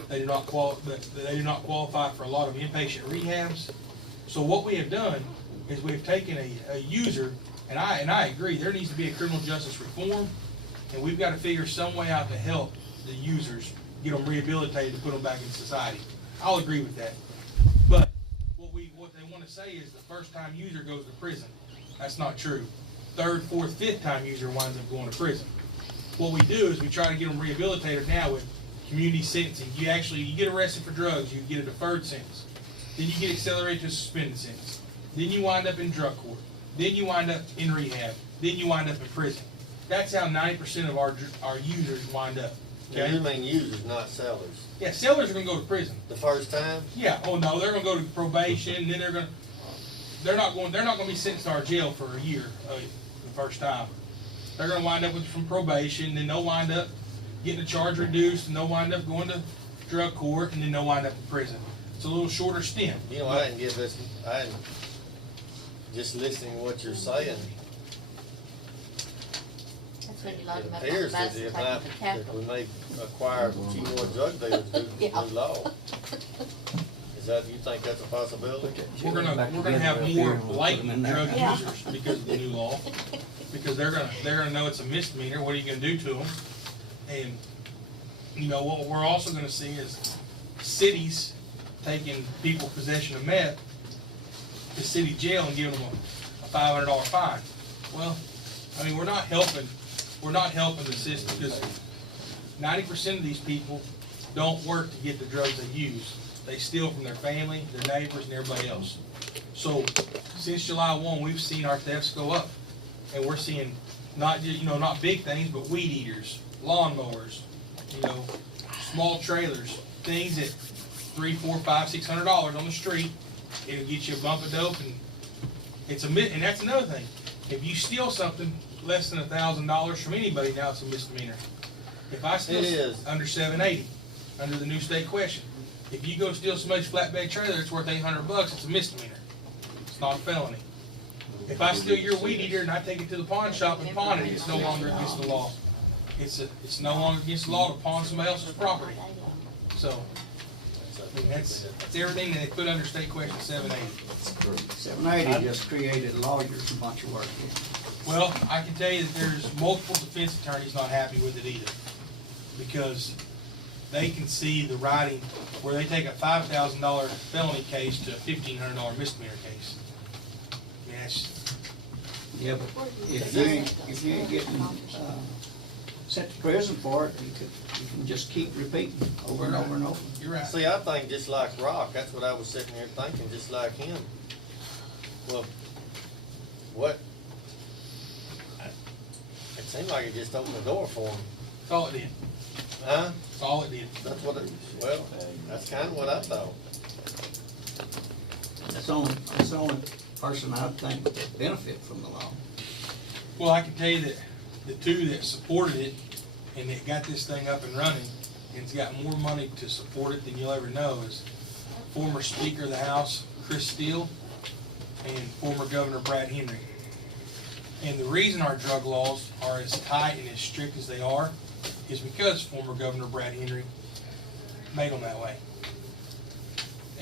They do not qualify for a lot of inpatient rehabs. So what we have done is we've taken a user, and I agree, there needs to be a criminal justice reform, and we've got to figure some way out to help the users, get them rehabilitated to put them back in society. I'll agree with that. But what they want to say is the first time user goes to prison. That's not true. Third, fourth, fifth time user winds up going to prison. What we do is we try to get them rehabilitated now with community sentencing. You get arrested for drugs, you get a deferred sentence. Then you get accelerated to a suspended sentence. Then you wind up in drug court. Then you wind up in rehab. Then you wind up in prison. That's how 90% of our users wind up. Okay? You mean users, not sellers? Yeah, sellers are gonna go to prison. The first time? Yeah, oh no, they're gonna go to probation, then they're not gonna be sentenced to our jail for a year, the first time. They're gonna wind up from probation, then they'll wind up getting the charge reduced, and they'll wind up going to drug court, and then they'll wind up in prison. It's a little shorter stint. I didn't just listening to what you're saying. That's when you like It about appears that if we may acquire a few more drug dealers due to the new law. Is that, you think that's a possibility? We're gonna have more blatant drug users because of the new law, because they're gonna know it's a misdemeanor. What are you gonna do to them? And what we're also gonna see is cities taking people possession of meth to city jail and giving them a $500 fine. Well, I mean, we're not helping the system, because 90% of these people don't work to get the drugs they use. They steal from their family, their neighbors, and everybody else. So since July 1, we've seen our thefts go up, and we're seeing not just, not big things, but weed eaters, lawnmowers, small trailers, things at $300, $400, $500, $600 on the street. It'll get you a bump of dope, and and that's another thing. If you steal something less than $1,000 from anybody, now it's a misdemeanor. If I steal It is. under $780, under the new state question, if you go steal somebody's flatbed trailer that's worth $800, it's a misdemeanor. It's not a felony. If I steal your weed eater and I take it to the pawn shop and pawn it, it's no longer against the law. It's no longer against the law to pawn somebody else's property. So, I mean, that's everything that they put under state question 780. 780 just created lawyers a bunch of work here. Well, I can tell you that there's multiple defense attorneys not happy with it either, because they can see the writing where they take a $5,000 felony case to a $1,500 misdemeanor case. I mean, that's, Yeah, but if you ain't getting, sent to prison for it, you can just keep repeating over and over and over. you're right. See, I think just like Rock, that's what I was sitting here thinking, just like him. Well, what? It seemed like it just opened the door for him. That's all it did. Huh? That's all it did. That's what it, well, that's kind of what I thought. That's the only person I think that benefit from the law. Well, I can tell you that the two that supported it and that got this thing up and running, and it's got more money to support it than you'll ever know, is former Speaker of the House, Chris Steele, and former Governor Brad Henry. And the reason our drug laws are as tight and as strict as they are is because former Governor Brad Henry made them that way.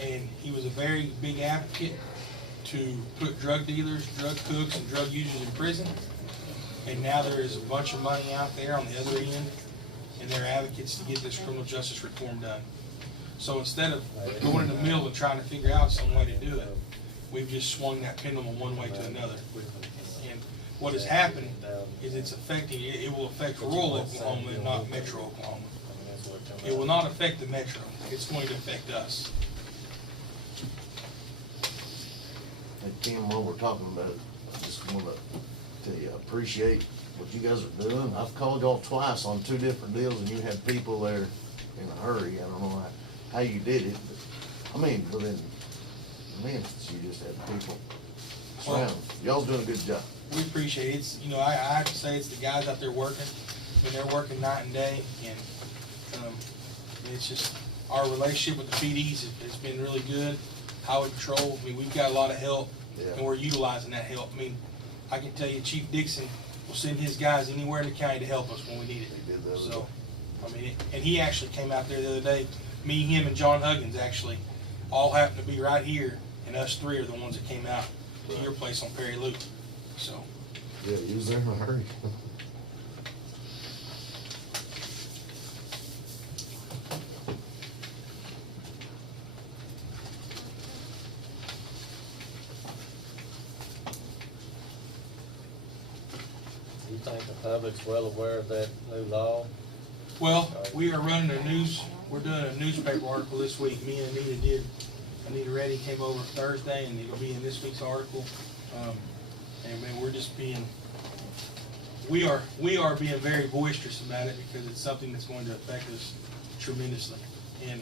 And he was a very big advocate to put drug dealers, drug cooks, and drug users in prison. And now there is a bunch of money out there on the other end, and they're advocates to get this criminal justice reform done. So instead of going in the middle and trying to figure out some way to do it, we've just swung that pendulum one way to another. And what has happened is it's affecting, it will affect rural Oklahoma and not metro Oklahoma. It will not affect the metro, it's going to affect us. Hey, Kim, while we're talking about it, I just wanna tell you, I appreciate what you guys are doing. I've called y'all twice on 2 different deals and you had people there in a hurry. I don't know how you did it, but, I mean, within minutes, you just had people surrounded. Y'all's doing a good job. We appreciate it. It's, I have to say it's the guys out there working. I mean, they're working night and day, and it's just our relationship with the PDs has been really good. Highway Patrol, I mean, we've got a lot of help, and we're utilizing that help. I mean, I can tell you Chief Dixon will send his guys anywhere in the county to help us when we need it. They did that. So, I mean, and he actually came out there the other day. Me, him, and John Huggins actually all happened to be right here, and us 3 are the ones that came out to your place on Perry Loop. So. Yeah, he was there in a hurry. You think the public's well aware of that new law? Well, we are running we're doing a newspaper article this week. Me and Anita did. Anita Reddy came over Thursday, and it'll be in this week's article. And man, we are being very boisterous about it because it's something that's going to affect us tremendously. And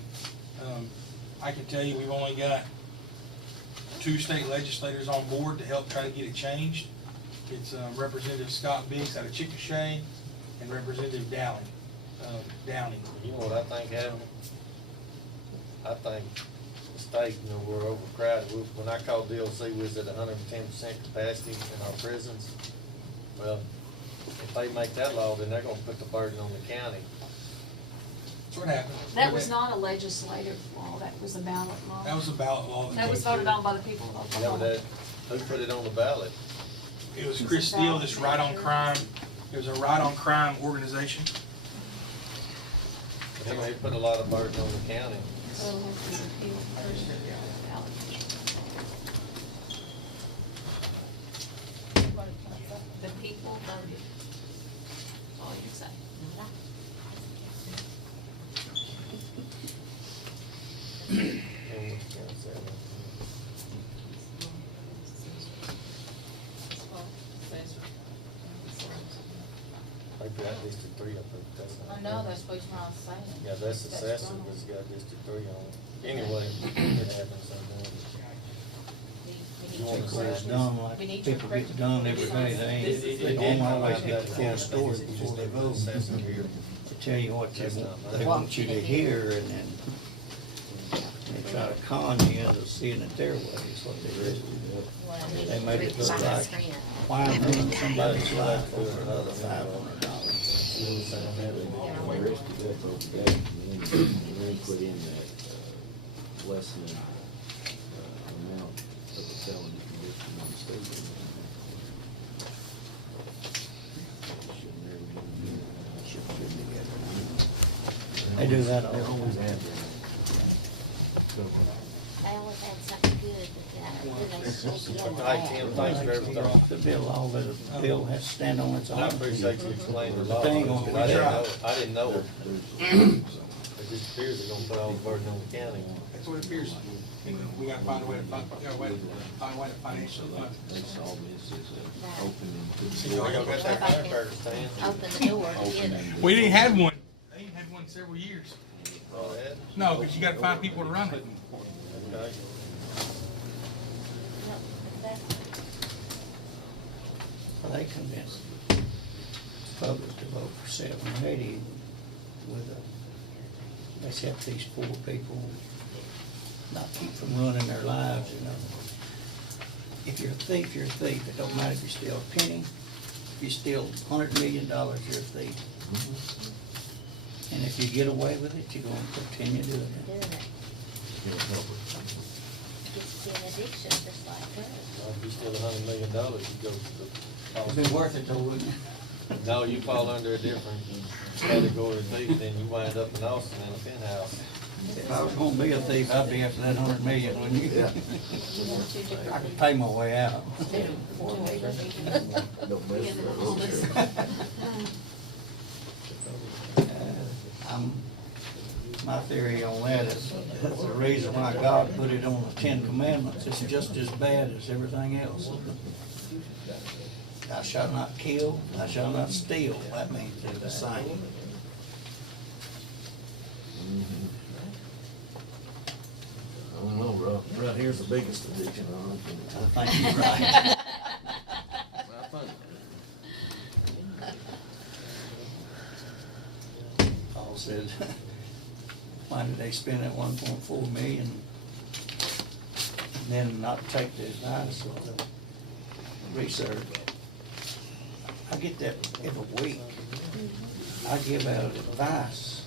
I can tell you, we've only got 2 state legislators on board to help try to get it changed. It's Representative Scott Biggs out of Chickasha and Representative Downing. You know what I think happened? I think the state, we're overcrowded. When I called DLC, we was at 110% capacity in our prisons. Well, if they make that law, then they're gonna put the burden on the county. That's what happened. That was not a legislative law, that was a ballot law. That was a ballot law. That was voted on by the people of Yeah, Oklahoma. but who put it on the ballot? It was Chris Steele, this Right on Crime. It was a Right on Crime organization. They put a lot of burden on the county. So it'll have to be repealed first. Ballot. The people voted. That's all you can say. I know, that's what I was saying. Yeah, that's assessor, but it's got District 3 on it. Anyway, it happens sometimes. You wanna say It's done like We need to people get approve. done every day, they don't always get the full story before they vote. Assessor here. They tell you what they want you to hear, and then they try to con you into seeing it their way, is what they do. They made it look like, why I'm ruining somebody's life over another $500. Put in that, less than, amount of the felony conviction on state. They do that They all always the have time. that. They always had something good with that. Then they sneak in All right, Tim, thanks for everything. The bill, all the bill has to stand on its own. I appreciate you explaining the law, They ain't gonna because I try. didn't know it. It just appears they're gonna put all the burden on the county. That's what it appears. We gotta find a way to find a way to financially fund it. They saw this as opening. You already got that firefighter stand? Open the door to get it. We didn't have one. They ain't had one in several years. Oh, Ed? No, because you gotta find people to run it. Okay. Well, they convinced the public to vote for 780 with a, they said these poor people not keep from ruining their lives, you know. If you're a thief, you're a thief. It don't matter if you steal a penny. If you steal $100 million, you're a thief. And if you get away with it, you're gonna continue doing it. Doing it. Gets to be an addiction just like drugs. Well, if you steal $100 million, you go to the. It'd been worth it though, wouldn't it? No, you fall under a different category of thief, then you wind up in Austin in a penthouse. If I was gonna be a thief, I'd be after that 100 million, wouldn't you? Yeah. I could pay my way out. Don't mess with that. My theory on that is, the reason why God put it on the 10 Commandments, it's just as bad as everything else. Thou shalt not kill, thou shalt not steal, that means they're the same. I don't know, Rob, right here's the biggest addiction, I think you're right. Paul said, why did they spend that 1.4 million and then not take the advice of the research? I get that every week. I give out advice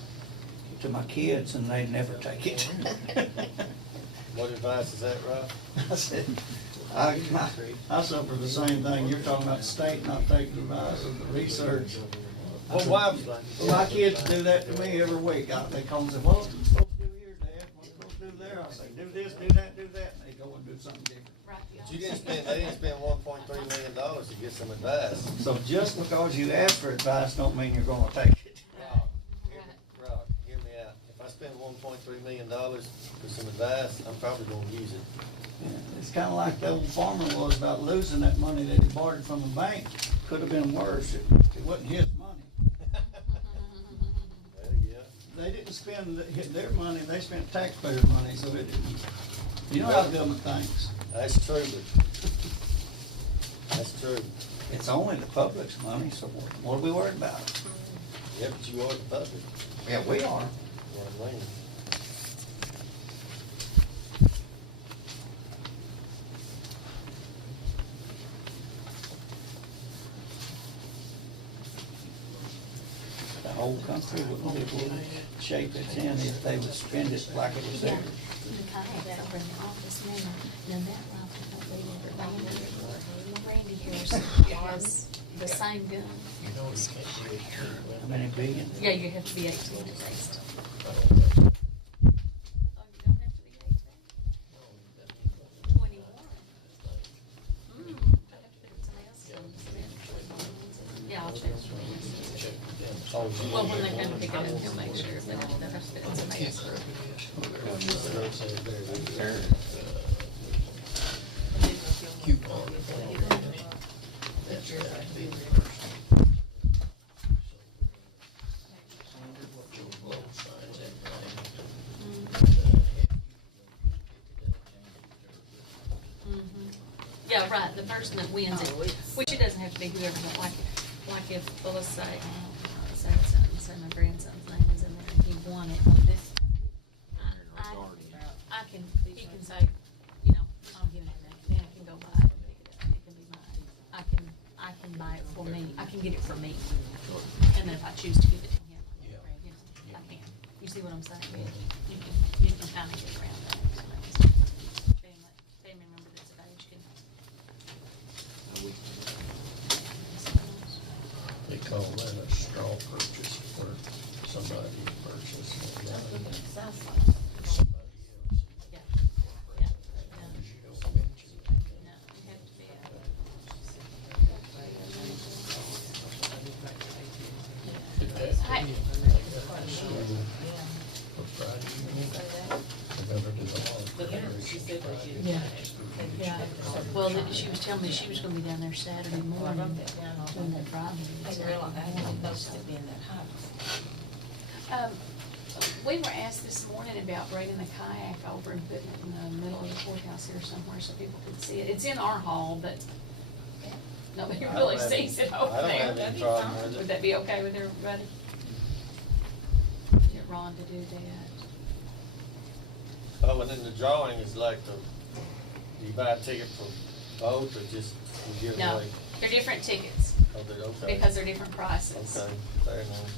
to my kids and they never take it. What advice is that, Rob? I said, I suffer the same thing. You're talking about the state not taking advice of the research. Well, why? My kids do that to me every week. They call and say, what are you supposed to do here, Dad? What are you supposed to do there? I say, do this, do that, do that. And they go and do something different. But you didn't spend, they didn't spend $1.3 million to get some advice. So just because you ask for advice don't mean you're gonna take it. Rob, hear me out. If I spend $1.3 million for some advice, I'm probably gonna use it. Yeah, it's kinda like the old farmer was about losing that money that he borrowed from the bank. Could have been worse. It wasn't his money. Well, yeah. They didn't spend their money, they spent taxpayer money, so it didn't. You know how the government thinks. That's true, but, that's true. It's only the public's money, so what are we worried about? Yeah, but you are the public. Yeah, we are. What I mean. The whole country wouldn't be able to shape it's in if they would spend it like it was theirs. That over in the office now, now that Rob don't leave it, Randy Harrison has the same gun. How many billion? Yeah, you have to be 18 at least. Oh, you don't have to be 18? 21. I have to put it to this. Yeah, I'll check. Well, when they come to pick it up, he'll make sure that they'll have to put it to mass. Yeah, right, the person that wins it, which it doesn't have to be whoever, but like if, well, let's say, say my grandson's name is in there, and he won it, well, this, I can, he can say, you know, I'll give him that, then I can go buy it and pick it up, and it can be mine. I can buy it for me, I can get it for me, and then if I choose to give it to him, I can. You see what I'm saying? You can kind of get around that. Family member that's of age can. They call that a straw purchase where somebody purchased. Yeah. Yeah, well, she was telling me she was gonna be down there Saturday morning doing that Friday. We were asked this morning about bringing the kayak over and putting it in the middle of the courthouse here somewhere so people could see it. It's in our hall, but nobody I don't really have- sees it I over don't there. have any problem with it. Would that be okay with everybody? Get Ron to do that. Oh, and then the drawing is like you buy a ticket for both or just you give No, away? they're different tickets Oh, okay. because they're different prices. Okay, fair enough.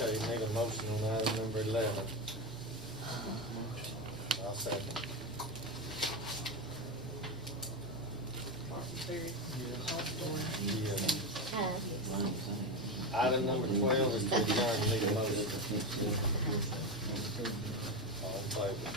Okay, need a motion on item number 11. I'll second. Martin Ferry. Yeah. Item number 12 is to adjourn, need a motion. All in favor?